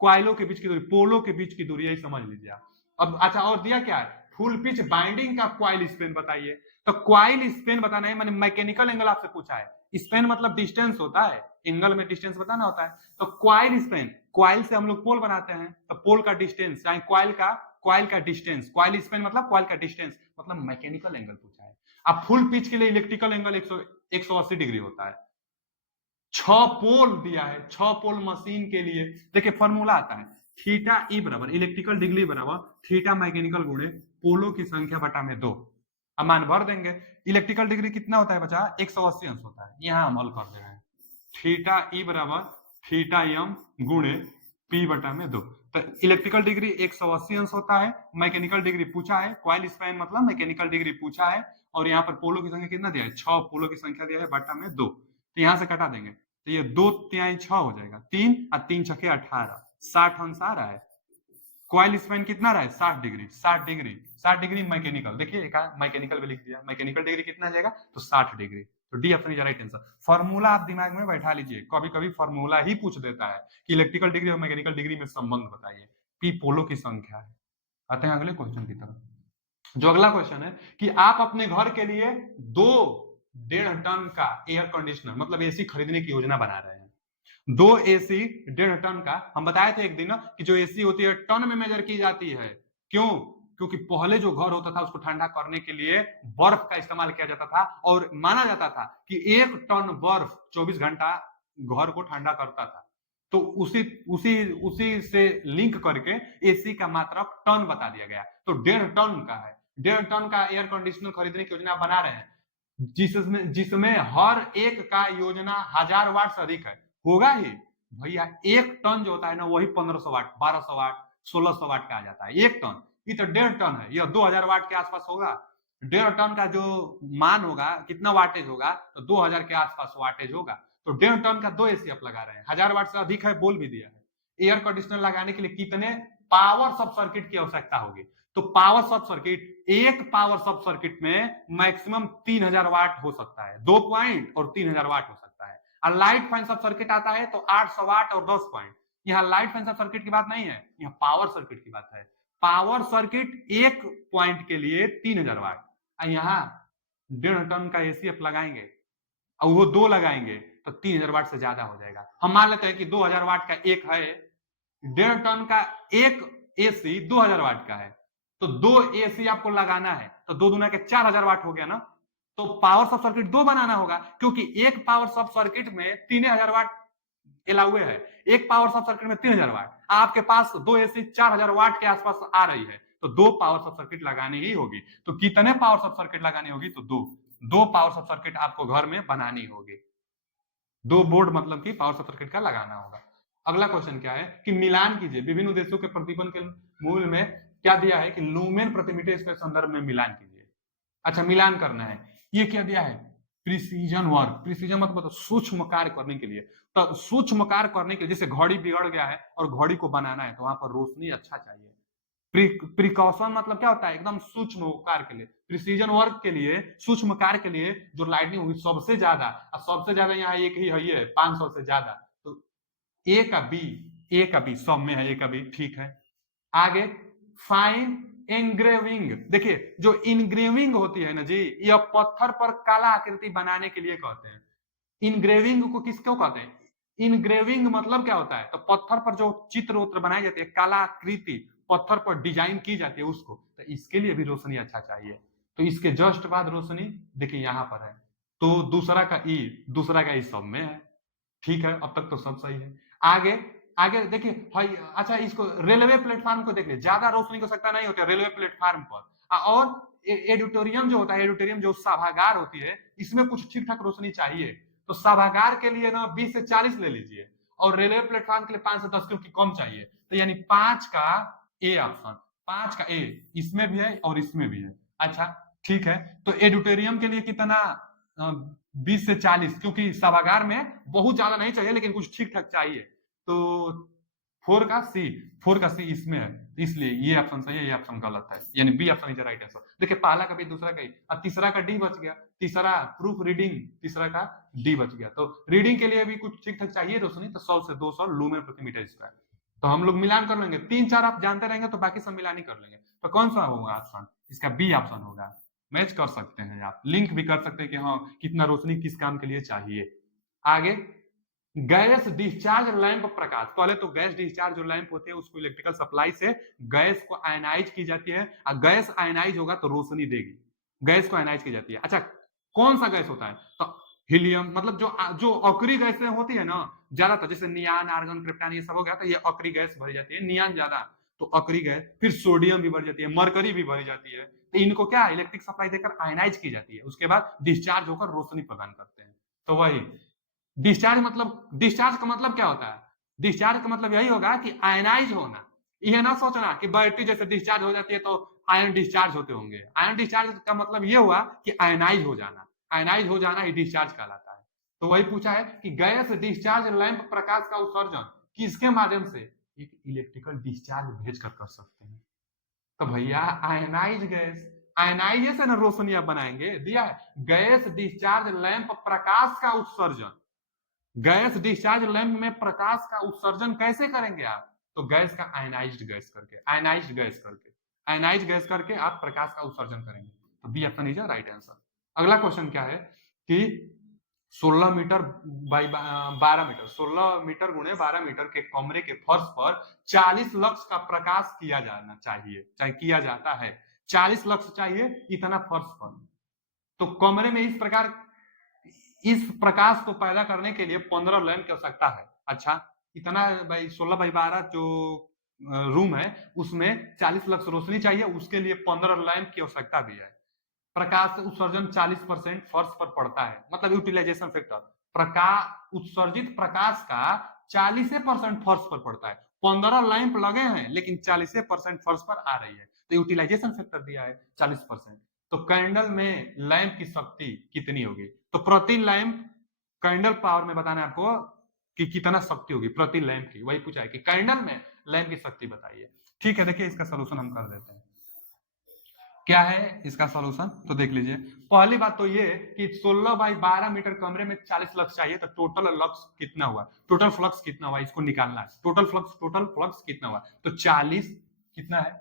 क्वाइलों के बीच की दूरी, पोलों के बीच की दूरी, यही समझ लीजिए आप। अब अच्छा और दिया क्या है? फुल पिच बाइंडिंग का क्वाइल स्पैन बताइए। तो क्वाइल स्पैन बताना है, मैंने मैकेनिकल एंगल आपसे पूछा है। स्पैन मतलब डिस्टेंस होता है, एंगल में डिस्टेंस बताना होता है। तो क्वाइल स्पैन, क्वाइल से हम लोग पोल बनाते हैं, तो पोल का डिस्टेंस यानी क्वाइल का डिस्टेंस, क्वाइल स्पैन मतलब क्वाइल का डिस्टेंस, मतलब मैकेनिकल एंगल पूछा है। अब फुल पिच के लिए इलेक्ट्रिकल एंगल 180 डिग्री होता है। 6 पोल दिया है, 6 पोल मशीन के लिए देखिए फॉर्मूला आता है, थीटा ई बराबर इलेक्ट्रिकल डिग्री बराबर थीटा मैकेनिकल गुणे पोलों की संख्या बटा में 2। अब मान भर देंगे। इलेक्ट्रिकल डिग्री कितना होता है बचा? 180 अंश होता है। यहां हम हल कर दे रहे हैं। थीटा ई बराबर थीटा एम गुणे पी बटा में 2। तो इलेक्ट्रिकल डिग्री 180 अंश होता है, मैकेनिकल डिग्री पूछा है, क्वाइल स्पैन मतलब मैकेनिकल डिग्री पूछा है, और यहाँ पर पोलो की संख्या कितना दिया है? 6 पोलो की संख्या दिया है बटा में 2। तो यहां से कटा देंगे, तो ये 2 तिहाई 6 हो जाएगा, 3 और 3 छके 18, 60 अंश आ रहा है। क्वाइल स्पैन कितना रहा है? 60 डिग्री, 60 डिग्री, 60 डिग्री मैकेनिकल, देखिए एक मैकेनिकल भी लिख दिया। मैकेनिकल डिग्री कितना आ जाएगा? तो 60 डिग्री। तो D option is right answer. Formula आप दिमाग में बैठा लीजिए, कभी कभी फॉर्मूला ही पूछ देता है कि इलेक्ट्रिकल डिग्री और मैकेनिकल डिग्री में संबंध बताइए। पी पोलो की संख्या है। आते हैं अगले क्वेश्चन की तरफ। जो अगला क्वेश्चन है कि आप अपने घर के लिए 2.5 टन का एयर कंडीशनर मतलब एसी खरीदने की योजना बना रहे हैं। 2 एसी 1.5 टन का, हम बताए थे एक दिन कि जो एसी होती है टन में मेजर की जाती है। क्यों? क्योंकि पहले जो घर होता था उसको ठंडा करने के लिए बर्फ का इस्तेमाल किया जाता था, और माना जाता था कि 1 टन बर्फ 24 घंटा घर को ठंडा करता था। तो उसी उसी उसी से लिंक करके एसी का मात्रक टन बता दिया गया। तो 1.5 टन का है, 1.5 टन का एयर कंडीशनर खरीदने की योजना बना रहे हैं, जिसमें हर एक का योजना 1000 वाट से अधिक है। होगा ही भैया, 1 टन जो होता है ना वही 1500 वाट, 1200 वाट, 1600 वाट का आ जाता है 1 टन। ये तो 1.5 टन है, यह 2000 वाट के आसपास होगा। 1.5 टन का जो मान होगा, कितना वाटेज होगा, तो 2000 के आसपास वाटेज होगा। तो 1.5 टन का 2 एसी आप लगा रहे हैं, 1000 वाट से अधिक है, बोल भी दिया है। एयर कंडीशनर लगाने के लिए कितने पावर सब सर्किट की आवश्यकता होगी? तो पावर सब सर्किट, एक पावर सब सर्किट में मैक्सिमम 3000 वाट हो सकता है, 2 पॉइंट और 3000 वाट हो सकता है। और लाइट फैन सब सर्किट आता है तो 800 वाट और 10 पॉइंट। यहाँ लाइट फैन सब सर्किट की बात नहीं है, यहाँ पावर सर्किट की बात है। पावर सर्किट एक पॉइंट के लिए 3000 वाट, और यहाँ 1.5 टन का एसी आप लगाएंगे और वो 2 लगाएंगे तो 3000 वाट से ज्यादा हो जाएगा। हम मान लेते हैं कि 2000 वाट का एक है, 1.5 टन का एक एसी 2000 वाट का है, तो 2 एसी आपको लगाना है, तो 2 दूना के 4000 वाट हो गया ना। तो पावर सब सर्किट 2 बनाना होगा, क्योंकि एक पावर सब सर्किट में 3000 वाट अलाउे है, एक पावर सब सर्किट में 3000 वाट। आपके पास 2 एसी 4000 वाट के आसपास आ रही है, तो 2 पावर सब सर्किट लगानी ही होगी। तो कितने पावर सब सर्किट लगानी होगी? तो 2 पावर सब सर्किट आपको घर में बनानी होगी। 2 बोर्ड मतलब कि पावर सब सर्किट का लगाना होगा। अगला क्वेश्चन क्या है कि मिलान कीजिए विभिन्न उद्देश्यों के प्रतिबंध के मूल में क्या दिया है कि लूमेन प्रति मीटर स्क्वायर संदर्भ में मिलान कीजिए। अच्छा, मिलान करना है। ये क्या दिया है? Precision work. प्रिसीजन मतलब सूक्ष्म कार्य करने के लिए। तो सूक्ष्म कार्य करने के लिए, जैसे घड़ी बिगड़ गया है और घड़ी को बनाना है, तो वहां पर रोशनी अच्छा चाहिए। प्रिकॉशन मतलब क्या होता है? एकदम सूक्ष्म कार्य के लिए। प्रिसीजन वर्क के लिए, सूक्ष्म कार्य के लिए जो लाइटनिंग होगी सबसे ज्यादा, और सबसे ज्यादा यहाँ एक ही है 500 से ज्यादा। तो ए का बी सब में है, ए का बी ठीक है। आगे फाइन एंग्रेविंग। देखिए जो इनग्रेविंग होती है ना जी, यह पत्थर पर काला आकृति बनाने के लिए कहते हैं। इनग्रेविंग को किसको कहते हैं? इनग्रेविंग मतलब क्या होता है? तो पत्थर पर जो चित्र उत्र बनाई जाती है, काला आकृति पत्थर पर डिजाइन की जाती है उसको, तो इसके लिए भी रोशनी अच्छा चाहिए। तो इसके जस्ट बाद रोशनी देखिए यहां पर है। तो दूसरा का ई सब में है। ठीक है, अब तक तो सब सही है। आगे आगे देखिए भाई, अच्छा इसको रेलवे प्लेटफॉर्म को देखिए, ज्यादा रोशनी की आवश्यकता नहीं होती है रेलवे प्लेटफॉर्म पर। और एडिटोरियम जो होता है, एडिटोरियम जो सभागार होती है, इसमें कुछ ठीक ठाक रोशनी चाहिए। तो सभागार के लिए ना 20 से 40 ले लीजिए, और रेलवे प्लेटफॉर्म के लिए 5 से 10 क्योंकि कम चाहिए। तो यानी 5 का ए ऑप्शन, 5 का ए इसमें भी है और इसमें भी है। अच्छा ठीक है, तो एडिटोरियम के लिए कितना? 20 से 40, क्योंकि सभागार में बहुत ज्यादा नहीं चाहिए लेकिन कुछ ठीक ठाक चाहिए। तो 4 का सी इसमें है, इसलिए ये ऑप्शन सही है, ये ऑप्शन गलत है, यानी B option is right answer. देखिए पहला का भी, दूसरा का ही, और तीसरा का डी बच गया। तीसरा प्रूफ रीडिंग, तीसरा का डी बच गया। तो रीडिंग के लिए भी कुछ ठीक ठाक चाहिए रोशनी, तो 100 से 200 लूमेन प्रति मीटर स्क्वायर। तो हम लोग मिलान कर लेंगे, 3-4 आप जानते रहेंगे तो बाकी सब मिलान ही कर लेंगे। तो कौन सा होगा ऑप्शन? इसका बी ऑप्शन होगा। मैच कर सकते हैं आप, लिंक भी कर सकते हैं कि हाँ कितना रोशनी किस काम के लिए चाहिए। आगे गैस डिस्चार्ज लैंप प्रकाश। पहले तो गैस डिस्चार्ज जो लैंप होती है उसको इलेक्ट्रिकल सप्लाई से गैस को आयनाइज की जाती है, और गैस आयनाइज होगा तो रोशनी देगी। गैस को आयनाइज की जाती है। अच्छा कौन सा गैस होता है? तो हीलियम, मतलब जो अक्री गैसें होती है ना ज्यादातर, जैसे नियान, आर्गन, क्रिप्टन, ये सब हो गया, तो ये अक्री गैस भरी जाती है। नियान ज्यादा, तो अक्री गैस। फिर सोडियम भी भरी जाती है, मरकरी भी भरी जाती है। तो इनको क्या इलेक्ट्रिक सप्लाई देकर आयनाइज की जाती है, उसके बाद डिस्चार्ज होकर रोशनी प्रदान करते हैं। तो वही डिस्चार्ज का मतलब क्या होता है? डिस्चार्ज का मतलब यही होगा कि आयनाइज होना। यह ना सोचना कि बैटरी जैसे डिस्चार्ज हो जाती है तो आयन डिस्चार्ज होते होंगे। आयन डिस्चार्ज का मतलब यह हुआ कि आयनाइज हो जाना। आयनाइज हो जाना ही डिस्चार्ज कहलाता है। तो वही पूछा है कि गैस डिस्चार्ज लैंप प्रकाश का उत्सर्जन किसके माध्यम से? एक इलेक्ट्रिकल डिस्चार्ज भेजकर कर सकते हैं। तो भैया आयनाइज गैस, आयनाइजेशन रोशनी आप बनाएंगे, दिया है गैस डिस्चार्ज लैंप प्रकाश का उत्सर्जन। गैस डिस्चार्ज लैंप में प्रकाश का उत्सर्जन कैसे करेंगे आप? तो गैस का आयनाइज्ड गैस करके, आयनाइज गैस करके आप प्रकाश का उत्सर्जन करेंगे। तो B option is right answer. अगला क्वेश्चन क्या है कि 16 मीटर बाई 12 मीटर, 16 मीटर गुणे 12 मीटर के कमरे के फर्श पर 40 लक्स का प्रकाश किया जाना चाहिए, चाहे किया जाता है। 40 लक्स चाहिए इतना फर्श पर। तो कमरे में इस प्रकाश को पैदा करने के लिए 15 लैंप की आवश्यकता है। अच्छा इतना भाई 16/12 जो रूम है उसमें 40 लक्स रोशनी चाहिए, उसके लिए 15 लैंप की आवश्यकता भी है। प्रकाश उत्सर्जन 40% फर्श पर पड़ता है, मतलब यूटिलाइजेशन फैक्टर। प्रकाश उत्सर्जित प्रकाश का 40% फर्श पर पड़ता है। 15 लैंप लगे हैं लेकिन 40% फर्श पर आ रही है, तो यूटिलाइजेशन फैक्टर दिया है 40%। तो कैंडल में लैंप की शक्ति कितनी होगी? तो प्रति लैंप कैंडल पावर में बताना है आपको कि कितना शक्ति होगी प्रति लैंप की। वही पूछा है कि कैंडल में लैंप की शक्ति बताइए। ठीक है, देखिए इसका सोल्यूशन हम कर देते हैं। क्या है इसका सॉल्यूशन? तो देख लीजिए, पहली बात तो ये कि 16/12 मीटर कमरे में 40 लक्स चाहिए, तो टोटल लक्स कितना हुआ, टोटल फ्लक्स कितना हुआ, इसको निकालना है। टोटल फ्लक्स कितना हुआ? तो 40 कितना है,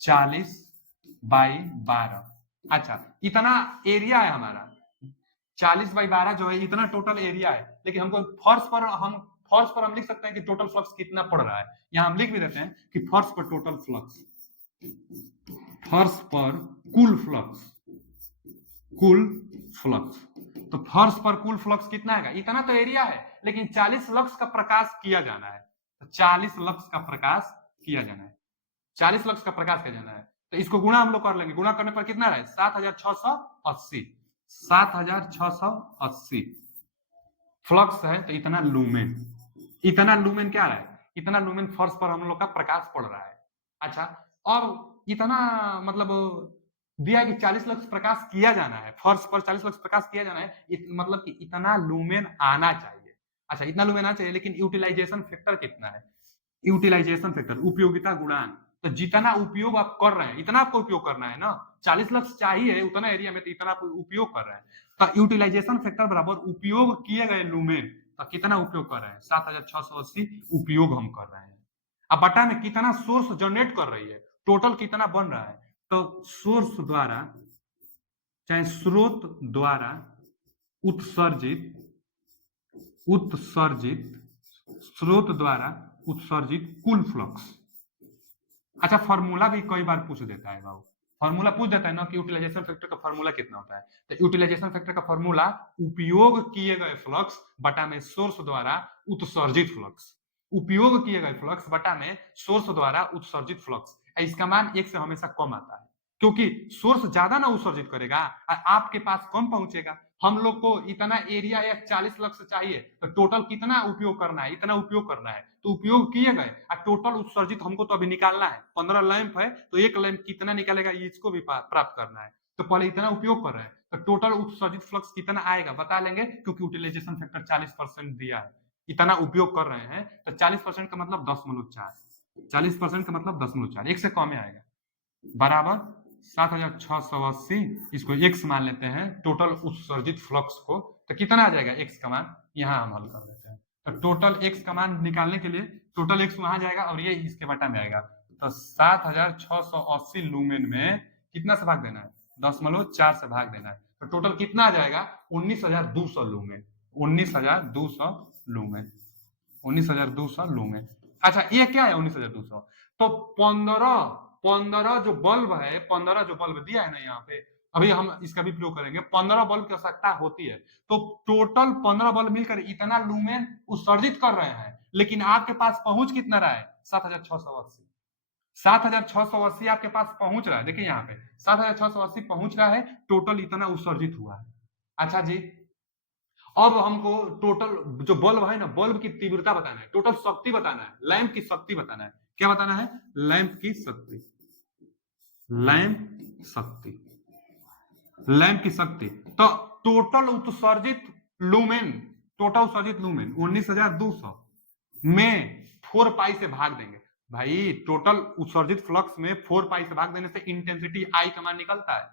40/12। अच्छा इतना एरिया है हमारा, 40/12 जो है इतना टोटल एरिया है, लेकिन हमको फर्श पर हम लिख सकते हैं कि टोटल फ्लक्स कितना पड़ रहा है। यहां हम लिख भी देते हैं कि फर्श पर टोटल फ्लक्स, फर्श पर कुल फ्लक्स। तो फर्श पर कुल फ्लक्स कितना है? इतना तो एरिया है, लेकिन 40 लक्स का प्रकाश किया जाना है। तो 40 लक्स का प्रकाश किया जाना है। 40 लक्स का प्रकाश किया जाना है, तो इसको गुणा हम लोग कर लेंगे। गुणा करने पर कितना रहे? 7680। 7680 फ्लक्स है, तो इतना लूमेन। इतना लूमेन क्या है? इतना लूमेन फर्श पर हम लोग का प्रकाश पड़ रहा है। अच्छा, और इतना मतलब दिया है कि 40 लक्स प्रकाश किया जाना है, फर्श पर 40 लक्स प्रकाश किया जाना है, मतलब कि इतना लूमेन आना चाहिए। अच्छा, इतना लूमेन आना चाहिए, लेकिन यूटिलाइजेशन फैक्टर कितना है? यूटिलाइजेशन फैक्टर, उपयोगिता गुणांक। तो जितना उपयोग आप कर रहे हैं, इतना आपको उपयोग करना है ना, 40 लक्स चाहिए उतना एरिया में, तो इतना आप उपयोग कर रहे हैं। तो यूटिलाइजेशन फैक्टर बराबर उपयोग किए गए लूमेन। तो कितना उपयोग कर रहे हैं? 7680 उपयोग हम कर रहे हैं। अब बटा में कितना सोर्स जनरेट कर रही है, टोटल कितना बन रहा है। तो सोर्स द्वारा, चाहे स्रोत द्वारा उत्सर्जित उत्सर्जित स्रोत द्वारा उत्सर्जित कुल फ्लक्स। अच्छा, फॉर्मूला भी कई बार पूछ देता है बाबू, फॉर्मूला पूछ देता है ना कि यूटिलाइजेशन फैक्टर का फॉर्मूला कितना होता है। तो यूटिलाइजेशन फैक्टर का फॉर्मूला उपयोग किए गए फ्लक्स बटा में सोर्स द्वारा उत्सर्जित फ्लक्स। उपयोग किए गए फ्लक्स बटा में सोर्स द्वारा उत्सर्जित फ्लक्स। इसका मान 1 से हमेशा कम आता है, क्योंकि सोर्स ज्यादा ना उत्सर्जित करेगा और आपके पास कम पहुंचेगा। हम लोग को इतना एरिया या 40 लक्स चाहिए, तो टोटल कितना उपयोग करना है? इतना उपयोग करना है, तो उपयोग किए गए और टोटल उत्सर्जित हमको तो अभी निकालना है। 15 लैंप है, तो एक लैंप कितना निकलेगा इसको भी प्राप्त करना है। तो पहले इतना उपयोग कर रहे हैं, तो टोटल उत्सर्जित फ्लक्स कितना आएगा बता लेंगे, क्योंकि यूटिलाइजेशन फैक्टर 40% दिया है। इतना उपयोग कर रहे हैं, तो 40% का मतलब 10.4, 40% का मतलब 10.4, एक से कम आएगा, बराबर 7680। इसको x मान लेते हैं, टोटल उत्सर्जित फ्लक्स को। तो कितना आ जाएगा x का मान? यहां हम हल कर देते हैं। तो टोटल x का मान निकालने के लिए टोटल x वहां जाएगा और ये इसके बटा में आएगा। तो 7680 लूमेन में कितना से भाग देना है? 10.4 से भाग देना है। तो टोटल कितना आ जाएगा? 19200 लूमेन। 19200 लूमेन। 19200 लूमेन। अच्छा, ये क्या है 19200? तो 15 जो बल्ब है, 15 जो बल्ब दिया है ना यहाँ पे, अभी हम इसका भी प्रयोग करेंगे। 15 बल्ब की आवश्यकता होती है, तो टोटल 15 बल्ब मिलकर इतना लूमेन उत्सर्जित कर रहे हैं, लेकिन आपके पास पहुंच कितना रहा है? 7680। 7680 आपके पास पहुंच रहा है, देखिए यहाँ पे 7680 पहुंच रहा है, टोटल इतना उत्सर्जित हुआ है। अच्छा जी, अब हमको टोटल जो बल्ब है ना, बल्ब की तीव्रता बताना है, टोटल शक्ति बताना है, लैंप की शक्ति बताना है। क्या बताना है? लैंप की शक्ति। लैंप शक्ति, लैंप की शक्ति। तो टोटल उत्सर्जित लूमेन, टोटल उत्सर्जित लूमेन 19200 में 4 पाई से भाग देंगे। भाई टोटल उत्सर्जित फ्लक्स में 4 पाई से भाग देने से इंटेंसिटी आई का मान निकलता है,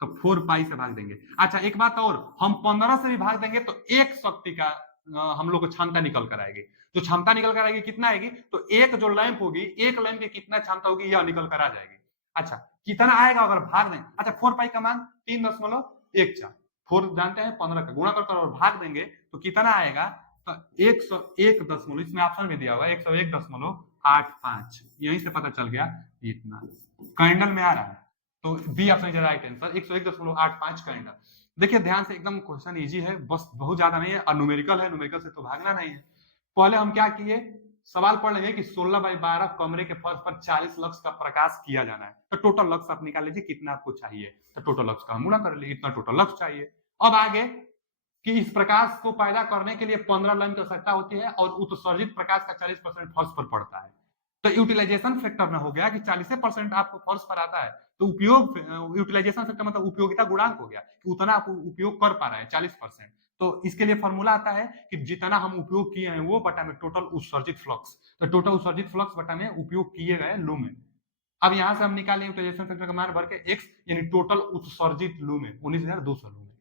तो 4 पाई से भाग देंगे। अच्छा, एक बात और, हम 15 से भी भाग देंगे तो एक शक्ति का हम लोग को क्षमता निकल कर आएगी। जो क्षमता निकल कर आएगी कितना आएगी? तो एक जो लैंप होगी, एक लैंप की कितना क्षमता होगी यह निकल कर आ जाएगी। अच्छा, कितना आएगा अगर भाग दें? अच्छा, 4 पाई का मान 3.14। 4 जानते हैं, 15 का गुणा करकर और भाग देंगे तो कितना आएगा? तो 101 दशमलव, इसमें ऑप्शन में दिया हुआ 101.85, यहीं से पता चल गया इतना कैंडल में आ रहा है। तो B option is right answer, 101.85 candle. देखिए ध्यान से, एकदम क्वेश्चन इजी है, बस बहुत ज्यादा नहीं है, और न्यूमेरिकल है, न्यूमेरिकल से तो भागना नहीं है। पहले हम क्या किए, सवाल पढ़ लेंगे कि 16x12 कमरे के फर्श पर 40 लक्स का प्रकाश किया जाना है। तो टोटल लक्स आप निकाल लीजिए कितना आपको चाहिए, तो टोटल लक्स का हम गुणा कर लीजिए, इतना टोटल लक्स चाहिए। अब आगे कि इस प्रकाश को पैदा करने के लिए 15 लैंप की आवश्यकता होती है और उत्सर्जित प्रकाश का 40% फर्श पर पड़ता है। तो यूटिलाइजेशन फैक्टर ना हो गया कि 40% आपको फर्श पर आता है, तो उपयोग, यूटिलाइजेशन फैक्टर मतलब उपयोगिता गुणांक हो गया कि उतना आप उपयोग कर पा रहे हैं 40%। तो इसके लिए फॉर्मूला आता है कि जितना हम उपयोग किए हैं वो बटा में टोटल उत्सर्जित फ्लक्स। तो टोटल उत्सर्जित फ्लक्स बटा में उपयोग किए गए लूमेन। अब यहां से हम निकालें यूटिलाइजेशन फैक्टर का मान भर के x, यानी टोटल उत्सर्जित लूमेन 19200 लूमेन।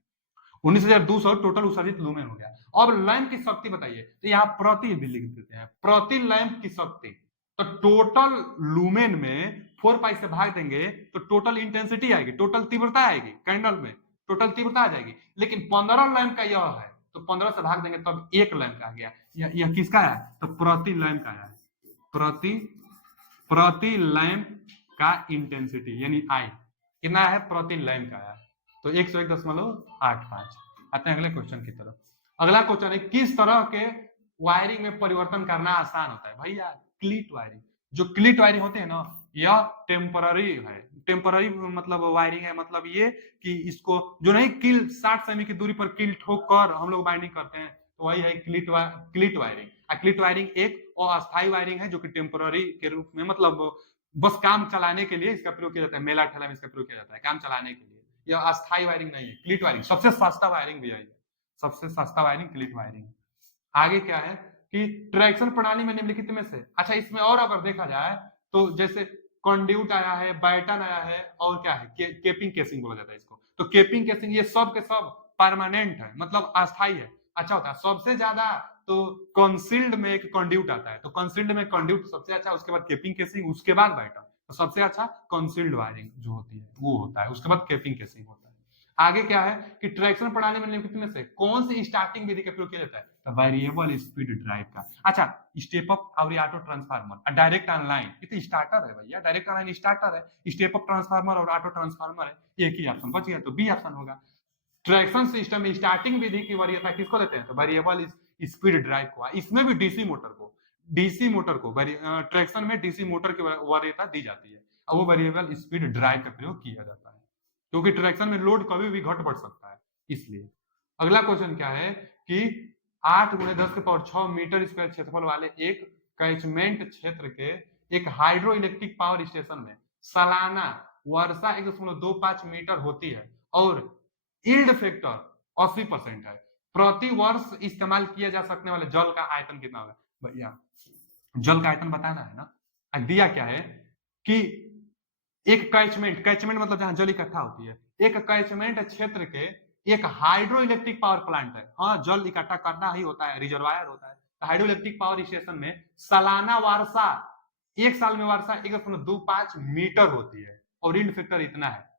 19200 टोटल उत्सर्जित लूमेन हो गया। अब लैंप की शक्ति बताइए, तो यहाँ प्रति भी लिख देते हैं, प्रति लैंप की शक्ति। तो टोटल लूमेन में 4 पाई से भाग देंगे तो टोटल इंटेंसिटी आएगी, टोटल तीव्रता आएगी, कैंडल में टोटल तीव्रता आ जाएगी। लेकिन 15 लैंप का यह है, तो 15 से भाग देंगे तब एक लैंप का आ गया। यह किसका है? तो प्रति लैंप का है, प्रति लैंप का इंटेंसिटी यानी आई कितना है? प्रति लैंप का है, तो 101.85। आते हैं अगले क्वेश्चन की तरफ। अगला क्वेश्चन है, किस तरह के वायरिंग में परिवर्तन करना आसान होता है? भैया क्लीट वायरिंग। जो क्लिट वायरिंग होते हैं ना, यह टेम्पररी है। टेम्पररी मतलब वायरिंग है, मतलब ये कि इसको जो नहीं किल 60 सेमी की दूरी पर किल ठोक कर हम लोग बाइंडिंग करते हैं, तो वही है क्लिट वायरिंग। क्लिट वायरिंग एक अस्थायी वायरिंग है जो कि टेम्पररी के रूप में, मतलब बस काम चलाने के लिए इसका प्रयोग किया जाता है, मेला ठेला में इसका प्रयोग किया जाता है काम चलाने के लिए। यह अस्थायी वायरिंग नहीं है, क्लिट वायरिंग सबसे सस्ता वायरिंग भी है, सबसे सस्ता वायरिंग क्लिट वायरिंग। आगे क्या है कि ट्रैक्शन प्रणाली में निम्नलिखित में से, अच्छा इसमें और अगर देखा जाए तो जैसे कंड्यूट आया है, बैटन आया है, और क्या है केपिंग केसिंग बोला जाता है इसको। तो केपिंग केसिंग ये सब के सब परमानेंट है, मतलब अस्थाई है। अच्छा होता है सबसे ज्यादा तो कंसील्ड में एक कंड्यूट आता है, तो कंसील्ड में कंड्यूट सबसे अच्छा, उसके बाद केपिंग केसिंग, उसके बाद बैटन। तो सबसे अच्छा कंसील्ड वायरिंग जो होती है वो होता है, उसके बाद केपिंग केसिंग होता है। आगे क्या है कि ट्रैक्शन प्रणाली में निम्नलिखित में से कौन सी स्टार्टिंग विधि का प्रयोग किया जाता है, तो वेरिएबल स्पीड ड्राइव का। अच्छा स्टेप अप और ऑटो ट्रांसफार्मर, डायरेक्ट ऑनलाइन, ये तो स्टार्टर है भैया, डायरेक्ट ऑनलाइन स्टार्टर है। स्टेप अप ट्रांसफार्मर और ऑटो ट्रांसफार्मर है, एक ही ऑप्शन बच गया, तो बी ऑप्शन होगा। ट्रैक्शन सिस्टम में स्टार्टिंग विधि की वरीयता किसको देते हैं, तो वेरिएबल स्पीड ड्राइव को। इसमें भी डीसी मोटर को ट्रैक्शन में डीसी मोटर की वरीयता दी जाती है, और वो वेरिएबल स्पीड ड्राइव का प्रयोग किया जाता है, क्योंकि ट्रैक्शन में लोड कभी भी घट बढ़ सकता है इसलिए। अगला क्वेश्चन क्या है कि 8 गुणे 10 के पावर 6 मीटर स्क्वायर क्षेत्रफल वाले एक कैचमेंट क्षेत्र के एक हाइड्रो इलेक्ट्रिक पावर स्टेशन में सालाना वर्षा 1.25 मीटर होती है और यील्ड फैक्टर 80% है। प्रति वर्ष इस्तेमाल किया जा सकने वाले जल का आयतन कितना होगा भैया, जल का आयतन बताना है ना। दिया क्या है कि एक कैचमेंट मतलब जहां जल इकट्ठा होती है, एक कैचमेंट क्षेत्र के एक हाइड्रो इलेक्ट्रिक पावर प्लांट है, हाँ जल इकट्ठा करना ही होता है, रिजर्वायर होता है। तो हाइड्रो इलेक्ट्रिक पावर स्टेशन में सालाना वर्षा, एक साल में वर्षा 1.25 मीटर होती है और यील्ड फैक्टर इतना है,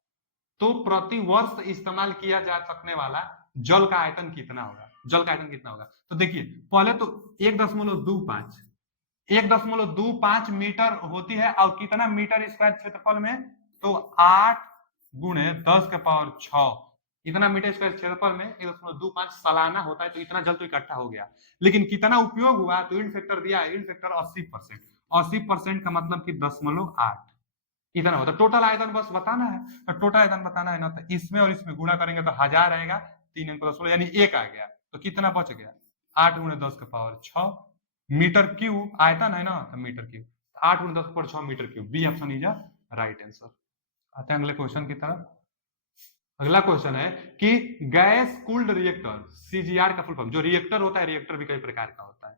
तो प्रति वर्ष इस्तेमाल किया जा सकने वाला जल का आयतन कितना होगा, जल का आयतन कितना होगा। तो देखिए पहले तो 1.25 मीटर होती है, और कितना मीटर स्क्वायर क्षेत्रफल में, तो 8 गुणे 10 के पावर 6, इतना मीटर स्क्वायर क्षेत्रफल में 1.25 सालाना होता है, तो इतना जल तो इकट्ठा हो गया। लेकिन कितना उपयोग हुआ, तो यील्ड फैक्टर दिया है, यील्ड फैक्टर 80%, 80% का मतलब कि 10.8 इतना होता है। टोटल आयतन बस बताना है, तो टोटल आयतन बताना है ना, तो इसमें और इसमें गुणा करेंगे तो 1000 आएगा, 3 × 16 यानी 1 आ गया, तो कितना बच गया 8 × 10 के पावर 6 मीटर क्यूब, आयतन है ना तो मीटर क्यूब, 8 × 10 के power 6 metre cube, B option is right answer. आते हैं अगले क्वेश्चन की तरफ। अगला क्वेश्चन है कि गैस कूल्ड रिएक्टर, सीजीआर का फुल फॉर्म, जो रिएक्टर होता है, रिएक्टर भी कई प्रकार का होता है,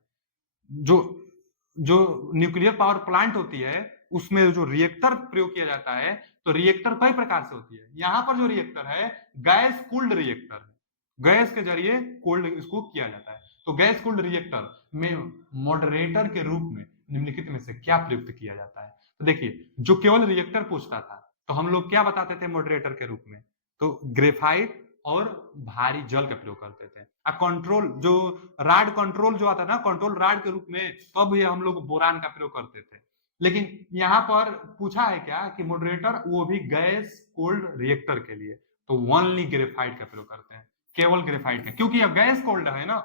जो जो न्यूक्लियर पावर प्लांट होती है उसमें जो रिएक्टर प्रयोग किया जाता है, तो रिएक्टर कई प्रकार से होती है। यहां पर जो रिएक्टर है गैस कूल्ड रिएक्टर है, गैस के जरिए कोल्ड इसको किया जाता है। तो गैस कूल्ड रिएक्टर में मॉडरेटर के रूप में निम्नलिखित में से क्या प्रयुक्त किया जाता है, तो देखिए जो केवल रिएक्टर पूछता था तो हम लोग क्या बताते थे मॉडरेटर के रूप में, तो ग्रेफाइट और भारी जल का प्रयोग करते थे। कंट्रोल जो राड कंट्रोल जो आता है ना, कंट्रोल राड के रूप में, तब ये हम लोग बोरान का प्रयोग करते थे। लेकिन यहाँ पर पूछा है क्या कि मॉडरेटर वो भी गैस कोल्ड रिएक्टर के लिए, तो ओनली ग्रेफाइट का प्रयोग करते हैं, केवल ग्रेफाइट का, क्योंकि अब गैस कोल्ड है ना,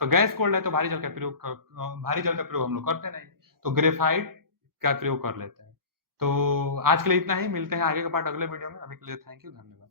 तो गैस कोल्ड है तो भारी जल का प्रयोग हम लोग करते नहीं, तो ग्रेफाइट का प्रयोग कर लेते हैं। तो आज के लिए इतना ही, मिलते हैं आगे का पार्ट अगले वीडियो में, अभी के लिए थैंक यू, धन्यवाद।